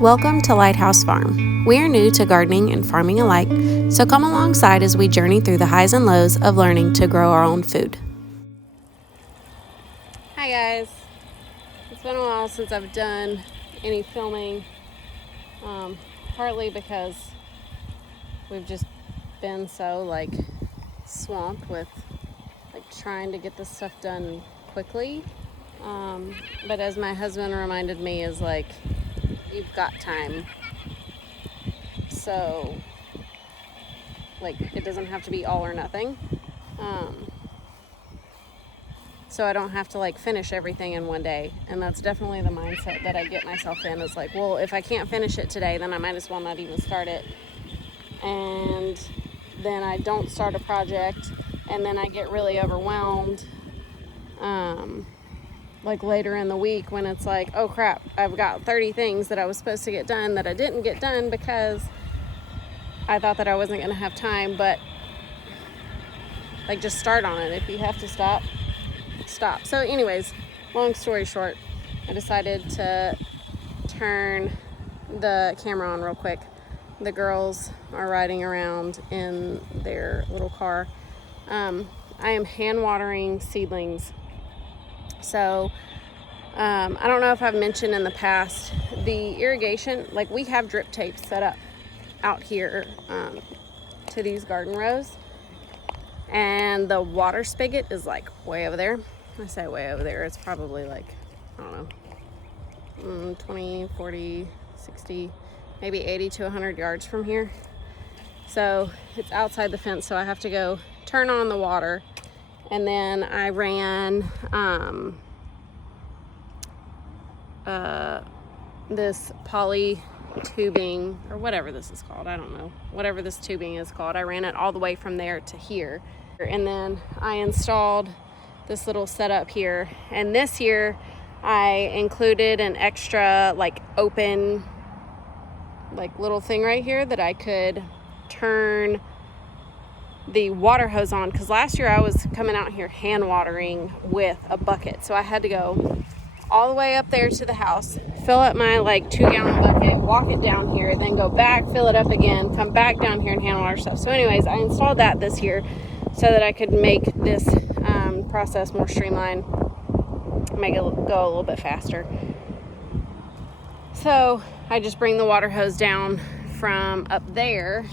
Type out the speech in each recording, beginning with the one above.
Welcome to Lighthouse Farm. We are new to gardening and farming alike, so come alongside as we journey through the highs and lows of learning to grow our own food. Hi guys, it's been a while since I've done any filming, partly because we've just been so swamped with trying to get this stuff done quickly. But as my husband reminded me, is you've got time. So it doesn't have to be all or nothing. So I don't have to finish everything in one day. And that's definitely the mindset that I get myself in, is well, if I can't finish it today, then I might as well not even start it. And then I don't start a project, and then I get really overwhelmed later in the week when it's oh crap, I've got 30 things that I was supposed to get done that I didn't get done because I thought that I wasn't going to have time. But just start on it. If you have to stop. So anyways, long story short, I decided to turn the camera on real quick. The girls are riding around in their little car. I am hand watering seedlings. So I don't know if I've mentioned in the past, the irrigation, we have drip tape set up out here to these garden rows, and the water spigot is way over there. I say way over there, it's probably I don't know, 20, 40, 60, maybe 80 to 100 yards from here. So it's outside the fence, so I have to go turn on the water. And then I ran this poly tubing, or whatever this is called, I don't know, whatever this tubing is called. I ran it all the way from there to here. And then I installed this little setup here. And this year I included an extra open little thing right here that I could turn the water hose on, because last year I was coming out here hand watering with a bucket. So I had to go all the way up there to the house, fill up my 2-gallon bucket, walk it down here, then go back, fill it up again, come back down here and hand water stuff. So anyways, I installed that this year so that I could make this process more streamlined, make it go a little bit faster. So I just bring the water hose down from up there,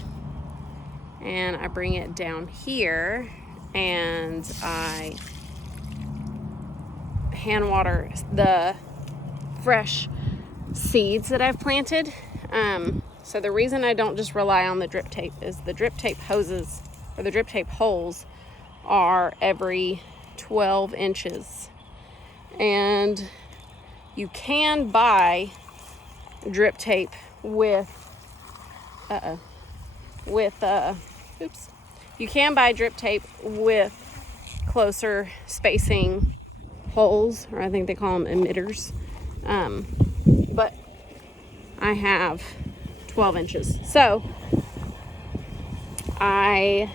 and I bring it down here, and I hand water the fresh seeds that I've planted. So the reason I don't just rely on the drip tape is the drip tape hoses, or the drip tape holes, are every 12 inches. And you can buy drip tape with you can buy drip tape with closer spacing holes, or I think they call them emitters, but I have 12 inches. So I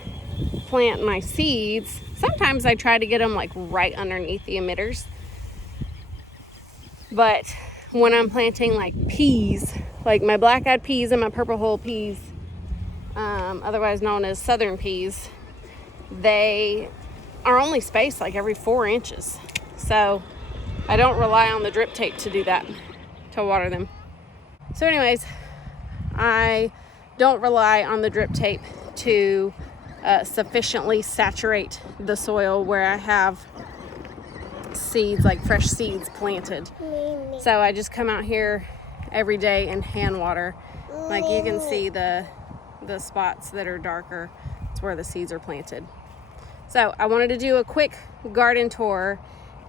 plant my seeds. Sometimes I try to get them right underneath the emitters, but when I'm planting peas, my black-eyed peas and my purple hull peas, otherwise known as southern peas, they are only spaced every 4 inches. So I don't rely on the drip tape to do that, to water them. So anyways, I don't rely on the drip tape to sufficiently saturate the soil where I have seeds, fresh seeds planted. So I just come out here every day and hand water. You can see the spots that are darker. It's where the seeds are planted. So I wanted to do a quick garden tour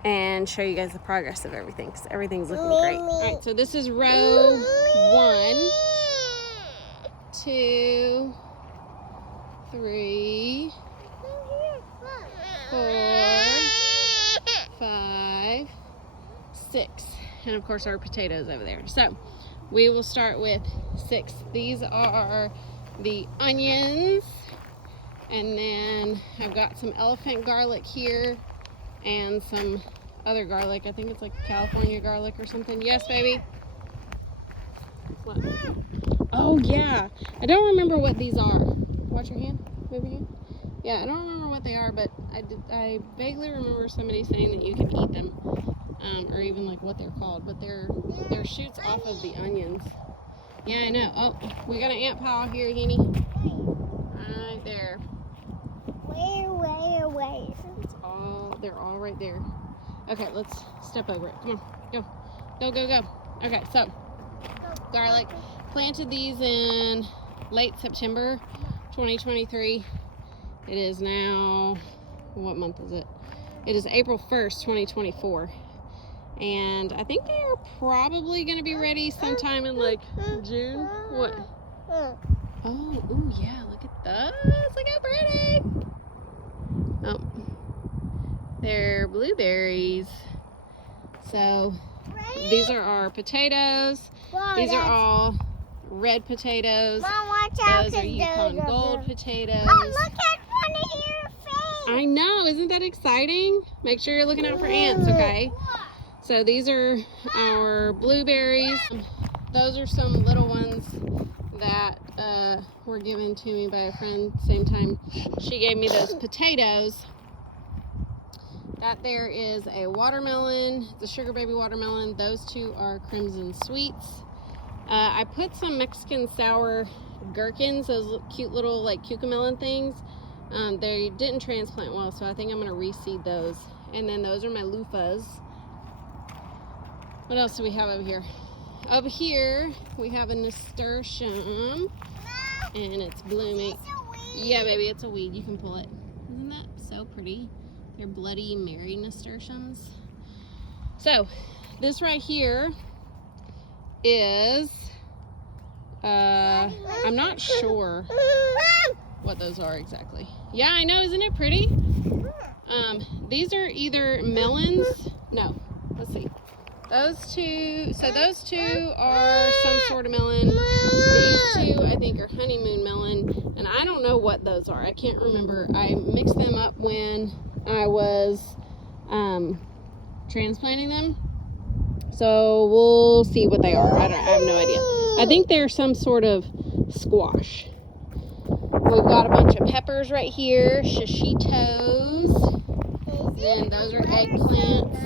and show you guys the progress of everything, because everything's looking great. All right, so this is row 1, 2, 3, 4, 5, 6, and of course our potatoes over there. So we will start with 6. These are the onions, and then I've got some elephant garlic here and some other garlic. I think it's California garlic or something. Yes, baby. What? yeah. I don't remember what these are. Watch your hand. Move your hand. Yeah, I don't remember what they are, but I vaguely remember somebody saying that you can eat them, or even like what they're called. But they're shoots off of the onions. Yeah, I know. Oh, we got an ant pile here, Henny. Right there. Where? They're all right there. Okay, let's step over it. Come on, go. Okay, so garlic. Planted these in late September 2023. It is now, what month is it? It is April 1st, 2024. And I think they are probably going to be ready sometime in like June. What? Oh, ooh, yeah, look at those. Look how pretty. Oh, they're blueberries. So these are our potatoes. These are all red potatoes. Mom, watch out. Those are Yukon Gold potatoes. Mom, look at one of your face. I know, isn't that exciting? Make sure you're looking out for ants, okay? So these are our blueberries. Those are some little ones that were given to me by a friend. Same time she gave me those potatoes. That there is a watermelon, the sugar baby watermelon. Those two are crimson sweets. I put some Mexican sour gherkins, those cute little like cucamelon things. They didn't transplant well, so I think I'm going to reseed those. And then those are my loofahs. What else do we have over here? Over here we have a nasturtium, and it's blooming. Yeah, baby, it's a weed. You can pull it. Isn't that so pretty? They're Bloody Mary nasturtiums. So this right here is I'm not sure what those are exactly. Yeah, I know, isn't it pretty? These are either melons. No, let's see. Those two, so those two are some sort of melon. These two I think are honeymoon melon, and I don't know what those are. I can't remember. I mixed them up when I was transplanting them, so we'll see what they are. I have no idea. I think they're some sort of squash. We've got a bunch of peppers right here, shishitos. Then those are eggplants.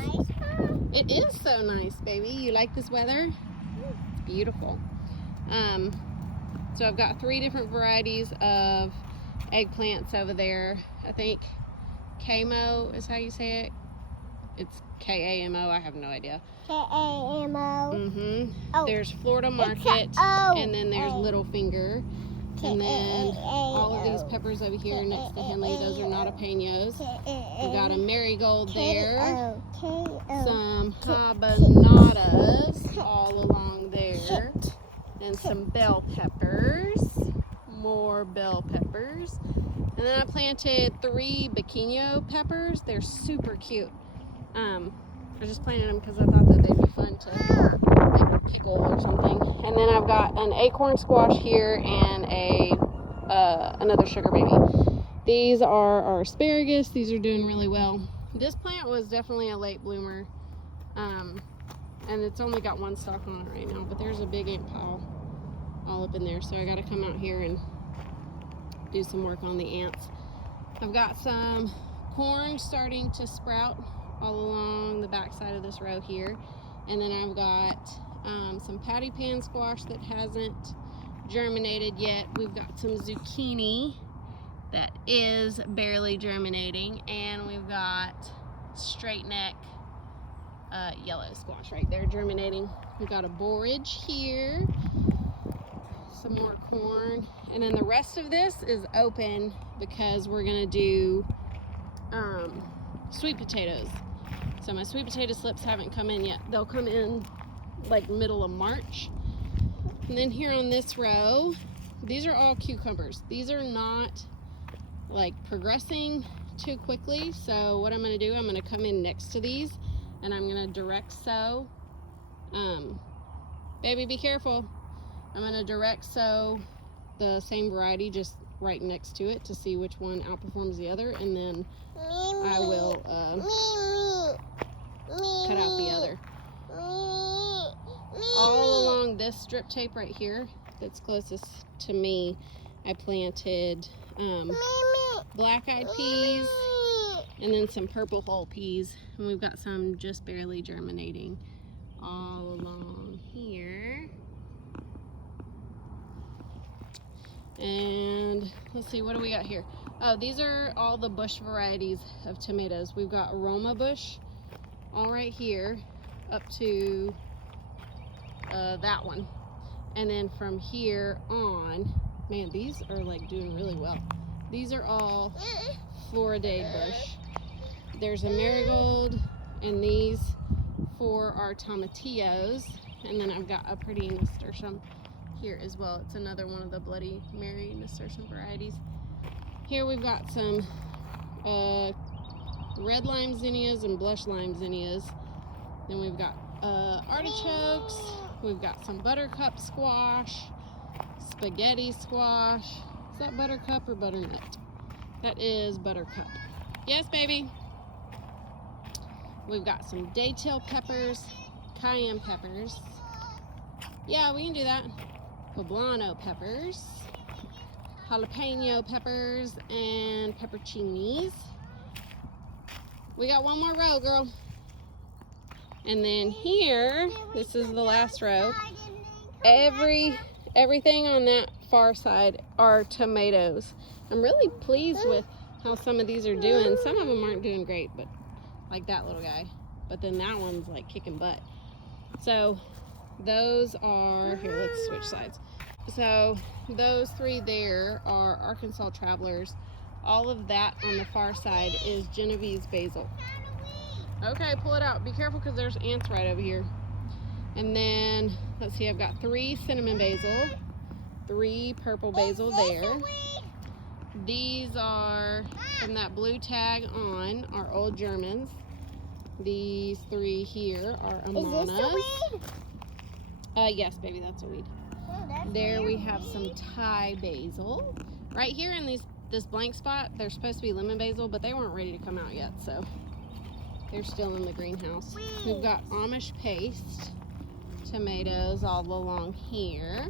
It is so nice, baby. You like this weather? It's beautiful. So I've got 3 different varieties of eggplants over there. I think Kamo is how you say it. It's K-A-M-O. I have no idea. K-A-M-O. Mm-hmm. Oh, there's Florida Market, and then there's Littlefinger. And then all of these peppers over here next to Henley, those are jalapenos. We got a marigold there. Some habanadas all along there. And some bell peppers. More bell peppers. And then I planted 3 biquino peppers. They're super cute. I just planted them because I thought that they'd be fun to like pickle or something. And then I've got an acorn squash here and another sugar baby. These are our asparagus. These are doing really well. This plant was definitely a late bloomer, and it's only got 1 stalk on it right now, but there's a big ant pile all up in there, so I got to come out here and do some work on the ants. I've got some corn starting to sprout all along the back side of this row here, and then I've got some patty pan squash that hasn't germinated yet. We've got some zucchini that is barely germinating, and we've got straight neck yellow squash right there germinating. We've got a borage here, some more corn, and then the rest of this is open because we're gonna do sweet potatoes. So my sweet potato slips haven't come in yet. They'll come in like middle of March. And then here on this row, these are all cucumbers. These are not like progressing too quickly. So what I'm gonna do, I'm gonna come in next to these and I'm gonna direct sow. Baby, be careful. I'm gonna direct sow the same variety just right next to it to see which one outperforms the other, and then I will cut out the other. All along this strip tape right here, that's closest to me, I planted black-eyed peas and then some purple hull peas, and we've got some just barely germinating all along here. And let's see, what do we got here? Oh, these are all the bush varieties of tomatoes. We've got aroma bush all right here up to that one, and then from here on, man, these are like doing really well. These are all Floridade bush. There's a marigold, and these 4 are tomatillos, and then I've got a pretty nasturtium here as well. It's another one of the Bloody Mary nasturtium varieties. Here we've got some red lime zinnias and blush lime zinnias. Then we've got artichokes. We've got some buttercup squash, spaghetti squash. Is that buttercup or butternut? That is buttercup. Yes, baby. We've got some daytail peppers, cayenne peppers. Yeah, we can do that. Poblano peppers, jalapeno peppers, and pepperoncinis. We got one more row, girl. And then here, this is the last row. Everything on that far side are tomatoes. I'm really pleased with how some of these are doing. Some of them aren't doing great, but like that little guy. But then that one's like kicking butt. So those are, here, let's switch sides. So those 3 there are Arkansas Travelers. All of that on the far side is Genovese basil. Okay, pull it out. Be careful because there's ants right over here. And then, let's see, I've got 3 cinnamon basil, 3 purple basil there. These are, from that blue tag on, are old Germans. These 3 here are Amanas. Is this a weed? Yes, baby, that's a weed. Oh, there we have some Thai basil. Right here in this blank spot, they're supposed to be lemon basil, but they weren't ready to come out yet, so they're still in the greenhouse. We've got Amish paste tomatoes all along here.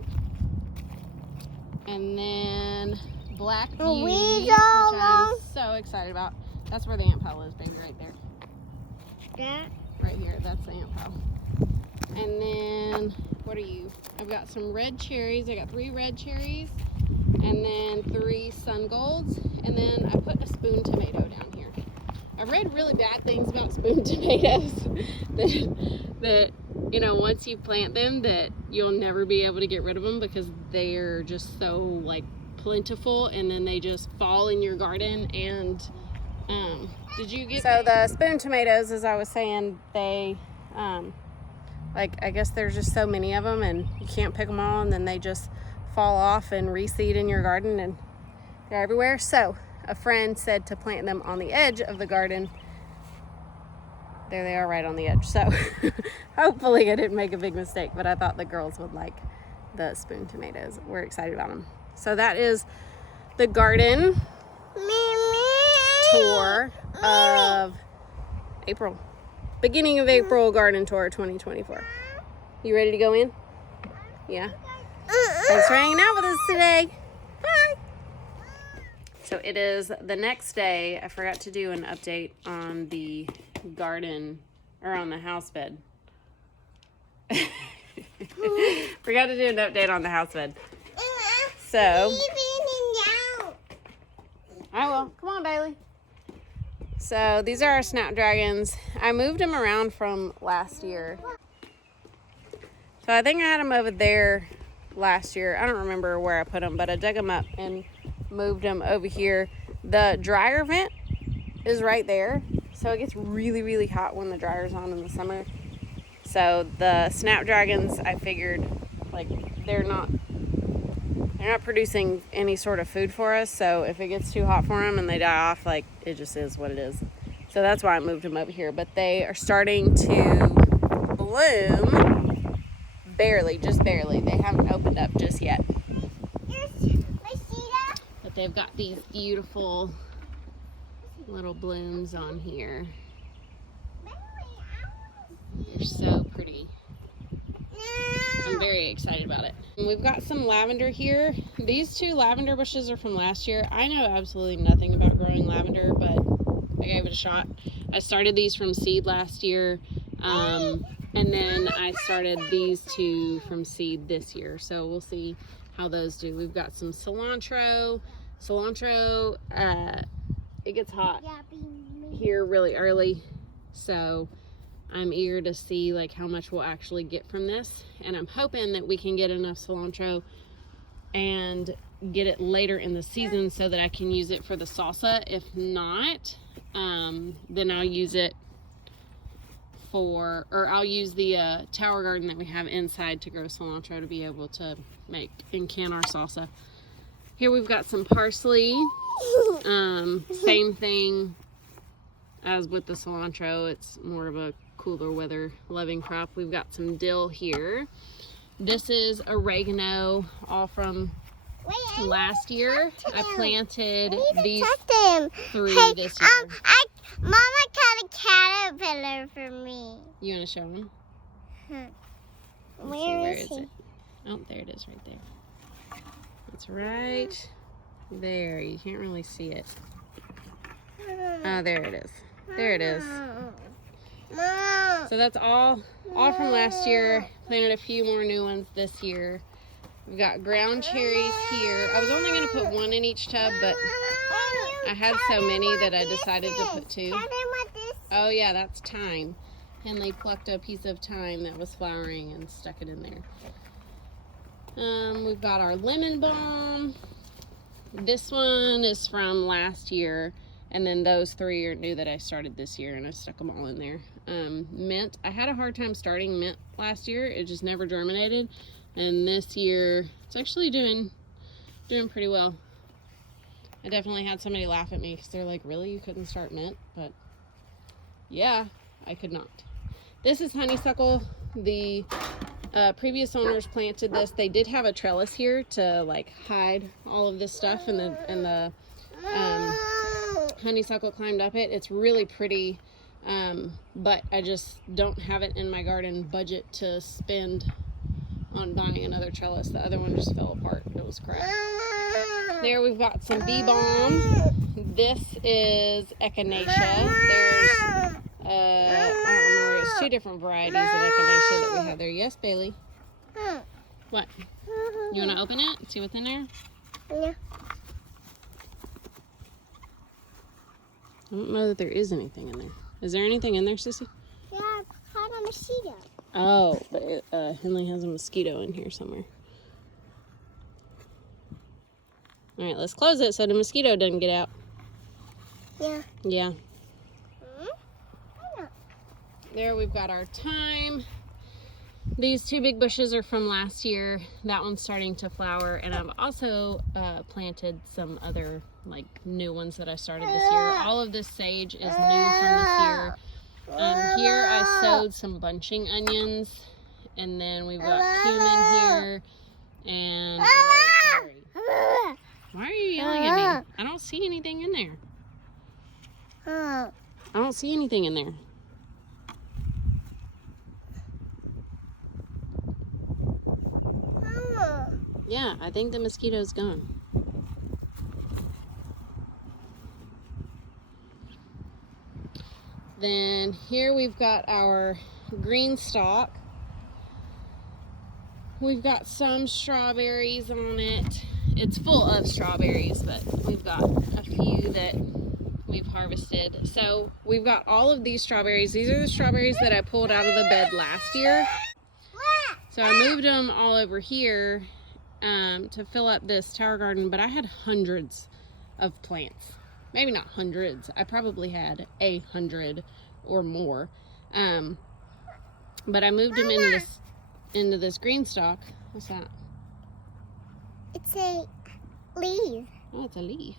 And then black beauties, which I'm so excited about. That's where the ant pile is, baby, right there. That? Right here, that's the ant pile. And then, what are you? I've got some red cherries. I got 3 red cherries. And then 3 sun golds. And then I put a spoon tomato down here. I've read really bad things about spoon tomatoes. that you know, once you plant them, that you'll never be able to get rid of them because they're just so like plentiful, and then they just fall in your garden. And did you get? So the spoon tomatoes, as I was saying, they like, I guess there's just so many of them, and you can't pick them all, and then they just fall off and reseed in your garden, and they're everywhere. So a friend said to plant them on the edge of the garden. There they are, right on the edge. So hopefully I didn't make a big mistake, but I thought the girls would like the spoon tomatoes. We're excited about them. So that is the garden tour of April. Beginning of April garden tour 2024. You ready to go in? Yeah. Thanks for hanging out with us today. Bye. So it is the next day. I forgot to do an update on the garden, or on the house bed. Forgot to do an update on the house bed. So I will. Come on, Bailey. So these are our snapdragons. I moved them around from last year. So I think I had them over there last year. I don't remember where I put them, but I dug them up and moved them over here. The dryer vent is right there. So it gets really, really hot when the dryer's on in the summer. So the snapdragons, I figured, like, they're not producing any sort of food for us. So if it gets too hot for them and they die off, like, it just is what it is. So that's why I moved them over here. But they are starting to bloom, barely, just barely. They haven't opened up just yet. But they've got these beautiful little blooms on here. They're so pretty. I'm very excited about it. And we've got some lavender here. These 2 lavender bushes are from last year. I know absolutely nothing about growing lavender, but I gave it a shot. I started these from seed last year, and then I started these 2 from seed this year. So we'll see how those do. We've got some cilantro. It gets hot here really early, so I'm eager to see like how much we'll actually get from this, and I'm hoping that we can get enough cilantro and get it later in the season so that I can use it for the salsa. If not, then I'll use it I'll use the tower garden that we have inside to grow cilantro to be able to make and can our salsa. Here we've got some parsley. Same thing as with the cilantro. It's more of a cooler weather loving crop. We've got some dill here. This is oregano, all from last year. I planted these 3 this year. Mama caught a caterpillar for me. You want to show him? Where is he? Oh, there it is right there. It's right there. You can't really see it. Oh, there it is. There it is. So that's all from last year. Planted a few more new ones this year. We've got ground cherries here. I was only going to put 1 in each tub, but I had so many that I decided to put 2. Oh yeah, that's thyme. Henley plucked a piece of thyme that was flowering and stuck it in there. We've got our lemon balm. This one is from last year, and then those 3 are new that I started this year, and I stuck them all in there. Mint. I had a hard time starting mint last year. It just never germinated, and this year it's actually doing pretty well. I definitely had somebody laugh at me because they're like, really, you couldn't start mint? But yeah, I could not. This is honeysuckle. The previous owners planted this. They did have a trellis here to like hide all of this stuff, and the honeysuckle climbed up it. It's really pretty, but I just don't have it in my garden budget to spend on buying another trellis. The other one just fell apart. It was crap. There we've got some bee balm. This is echinacea. There's I don't remember, it's 2 different varieties of echinacea that we have there. Yes, Bailey? What? You want to open it? See what's in there? Yeah. I don't know that there is anything in there. Is there anything in there, Sissy? Yeah, I caught a mosquito. Oh, but Henley has a mosquito in here somewhere. All right, let's close it so the mosquito doesn't get out. Yeah. Yeah. There we've got our thyme. These 2 big bushes are from last year. That one's starting to flower, and I've also planted some other like new ones that I started this year. All of this sage is new from this year. Here I sowed some bunching onions, and then we've got cumin here and rosemary. Why are you yelling at me? I don't see anything in there. I don't see anything in there. Yeah, I think the mosquito's gone. Then here we've got our green stalk. We've got some strawberries on it. It's full of strawberries, but we've got a few that we've harvested. So we've got all of these strawberries. These are the strawberries that I pulled out of the bed last year. So I moved them all over here to fill up this tower garden, but I had hundreds of plants. Maybe not hundreds. I probably had 100 or more. But I moved them into this green stalk. What's that? It's a leaf. Oh, it's a leaf.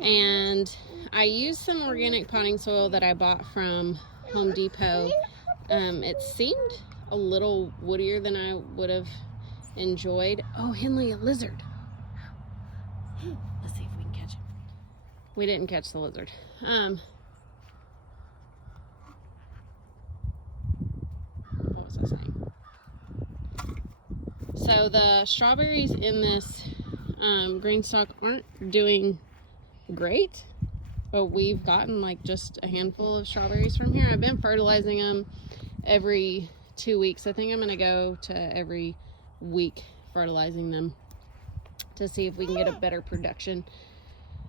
And I used some organic potting soil that I bought from Home Depot. It seemed a little woodier than I would have enjoyed. Oh, Henley, a lizard. Let's see if we can catch it. We didn't catch the lizard. What was I saying? So the strawberries in this green stalk aren't doing great, but we've gotten like just a handful of strawberries from here. I've been fertilizing them every 2 weeks. I think I'm gonna go to every week fertilizing them to see if we can get a better production.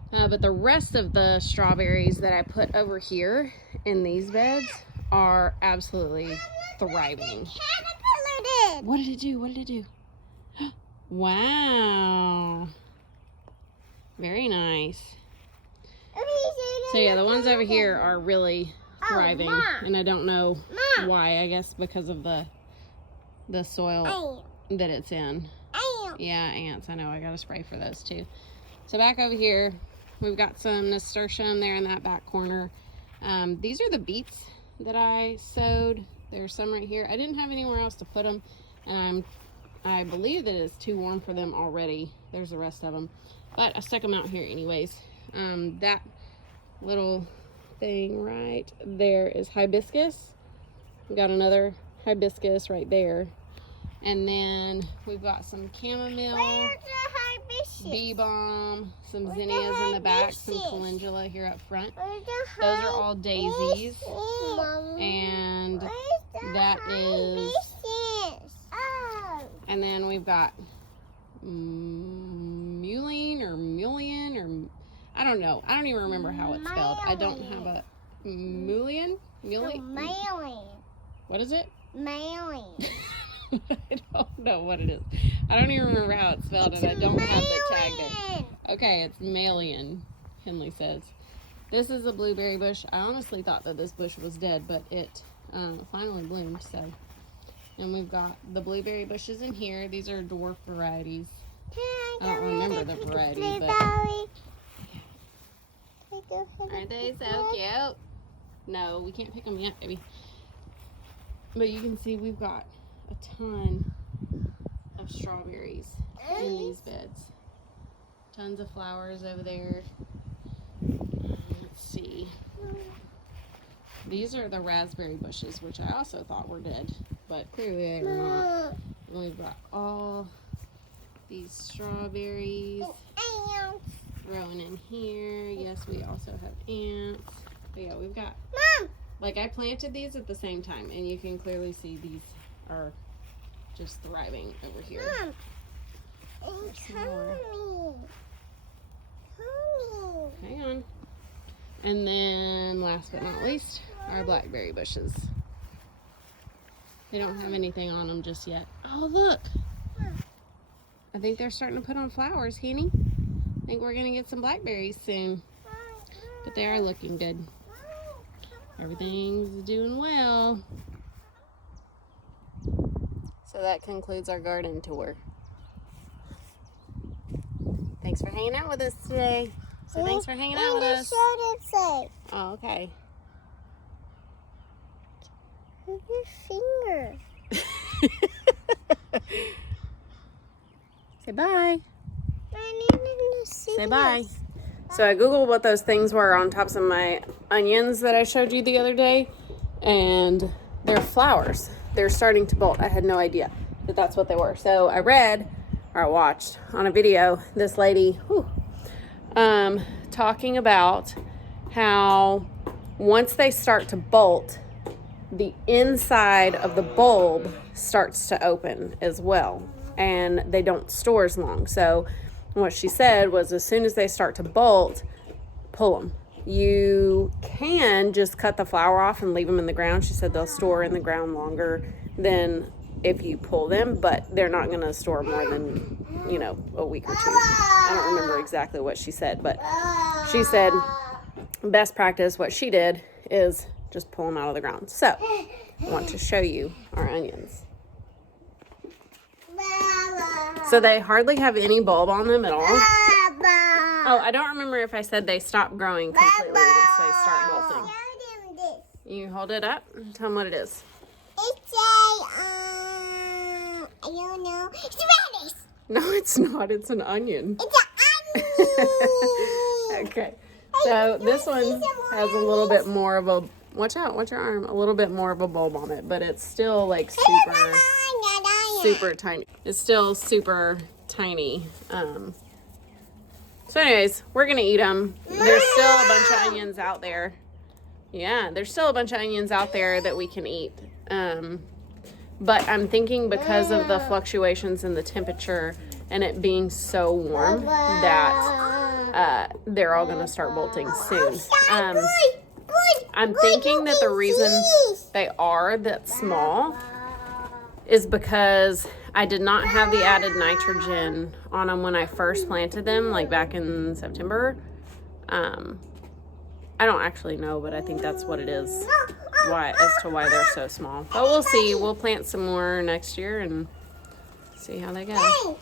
But the rest of the strawberries that I put over here in these beds are absolutely thriving. Caterpillar did. What did it do? What did it do? Wow. Very nice. So yeah, the ones over here are really thriving, and I don't know why. I guess because of the soil that it's in. Yeah, ants. I know. I got to spray for those too. So back over here, we've got some nasturtium there in that back corner. These are the beets that I sowed. There's some right here. I didn't have anywhere else to put them, and I believe that it's too warm for them already. There's the rest of them, but I stuck them out here anyways. That little thing right there is hibiscus. We got another hibiscus right there, and then we've got some chamomile, bee balm, some zinnias in the back, some calendula here up front. Those are all daisies, and that is, and then we've got mullein or mullein, or I don't know. I don't even remember how it's spelled. I don't have a mullein. What is it? Mullein. I don't know what it is. I don't even remember how it's spelled, and I don't have the tag there. Okay, it's mullein, Henley says. This is a blueberry bush. I honestly thought that this bush was dead, but it finally bloomed. So, and we've got the blueberry bushes in here. These are dwarf varieties. I don't remember the variety, but aren't they so cute? No, we can't pick them yet, baby. But you can see we've got a ton of strawberries in these beds. Tons of flowers over there. Let's see. These are the raspberry bushes, which I also thought were dead, but clearly they are not. And we've got all these strawberries growing in here. Yes, we also have ants. But yeah, we've got, like, I planted these at the same time, and you can clearly see these are just thriving over here. Hang on. And then last but not least, our blackberry bushes. They don't have anything on them just yet. Oh, look. I think they're starting to put on flowers, Henny. I think we're going to get some blackberries soon. But they are looking good. Everything's doing well. So that concludes our garden tour. Thanks for hanging out with us today. So thanks for hanging out with us. Oh, okay. Your finger. Say bye. I need to see. Say bye. So I googled what those things were on tops of my onions that I showed you the other day, and they're flowers. They're starting to bolt. I had no idea that that's what they were. So I read, or I watched on a video, this lady talking about how once they start to bolt, the inside of the bulb starts to open as well, and they don't store as long. So what she said was, as soon as they start to bolt, pull them. You can just cut the flower off and leave them in the ground. She said they'll store in the ground longer than if you pull them, but they're not going to store more than, you know, a week or two. I don't remember exactly what she said, but she said best practice, what she did, is just pull them out of the ground. So I want to show you our onions. So they hardly have any bulb on them at all. Oh, I don't remember if I said they stop growing completely once they start bolting. You hold it up and tell them what it is. It's a, I don't know. It's radish. No, it's not. It's an onion. It's an onion. Okay. So this one has a little bit more of a, watch out, watch your arm, a little bit more of a bulb on it, but it's still like super super tiny. It's still super tiny. So anyways, we're going to eat them. There's still a bunch of onions out there. Yeah, there's still a bunch of onions out there that we can eat. But I'm thinking because of the fluctuations in the temperature and it being so warm that they're all going to start bolting soon. I'm thinking that the reason they are that small is because I did not have the added nitrogen on them when I first planted them, like back in September. I don't actually know, but I think that's what it is, as to why they're so small. But we'll see. We'll plant some more next year and see how they go.